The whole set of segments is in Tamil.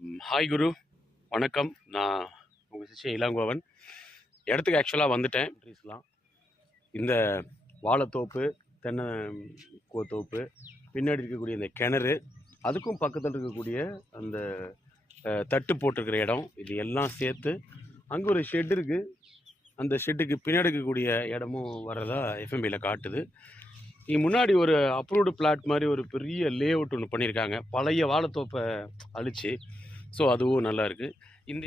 ஹாய் குரு, வணக்கம். நான் உங்கள் சிஷ்யன் இளங்கோவன். இடத்துக்கு ஆக்சுவலாக வந்துட்டேன். ட்ரீஸ்லாம் இந்த வாழைத்தோப்பு, தென்னை தோப்பு, பின்னாடி இருக்கக்கூடிய இந்த கிணறு, அதுக்கும் பக்கத்தில் இருக்கக்கூடிய அந்த தட்டு போட்டிருக்கிற இடம், இது எல்லாம் சேர்த்து அங்கே ஒரு ஷெட் இருக்குது. அந்த ஷெட்டுக்கு பின்னாடி இருக்கக்கூடிய இடமும் வர்றதா எஃப்எம்பியில் காட்டுது. இங்கே முன்னாடி ஒரு அப்ரூவ்டு பிளாட் மாதிரி ஒரு பெரிய லே அவுட் ஒன்று பண்ணியிருக்காங்க, பழைய வாழைத்தோப்பை அழிச்சு. ஸோ அதுவும் நல்லா இருக்குது. இந்த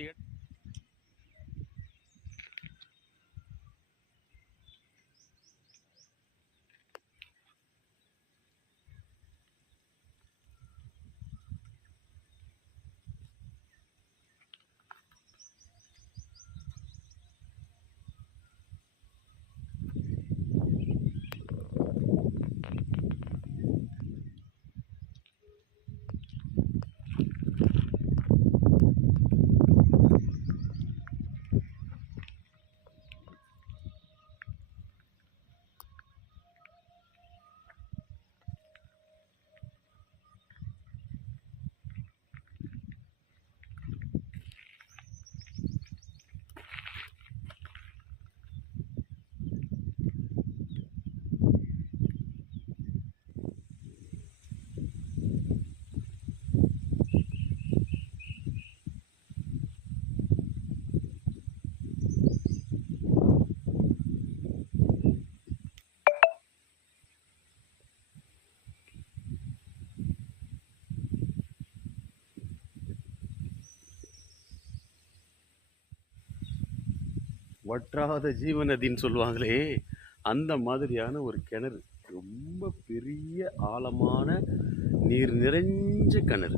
வற்றாத ஜீவநதின்னு சொல்லுவாங்களே, அந்த மாதிரியான ஒரு கிணறு. ரொம்ப பெரிய ஆழமான நீர் நிறைஞ்ச கிணறு,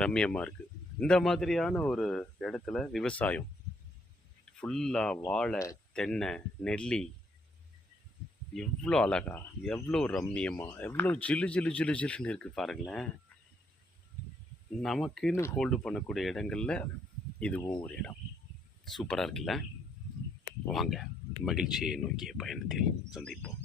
ரம்யமாக இருக்குது. இந்த மாதிரியான ஒரு இடத்துல விவசாயம் ஃபுல்லாக வாழை, தென்னை, நெல்லி, எவ்வளோ அழகா, எவ்வளோ ரம்மியமாக, எவ்வளோ ஜிலு ஜிலு ஜிலு ஜிலுன்னு இருக்குது பாருங்களேன். நமக்குன்னு ஹோல்டு பண்ணக்கூடிய இடங்களில் இதுவும் ஒரு இடம். சூப்பராக இருக்குல்ல? வாங்க, மகிழ்ச்சியை நோக்கிய பயணத்தில் சந்திப்போம்.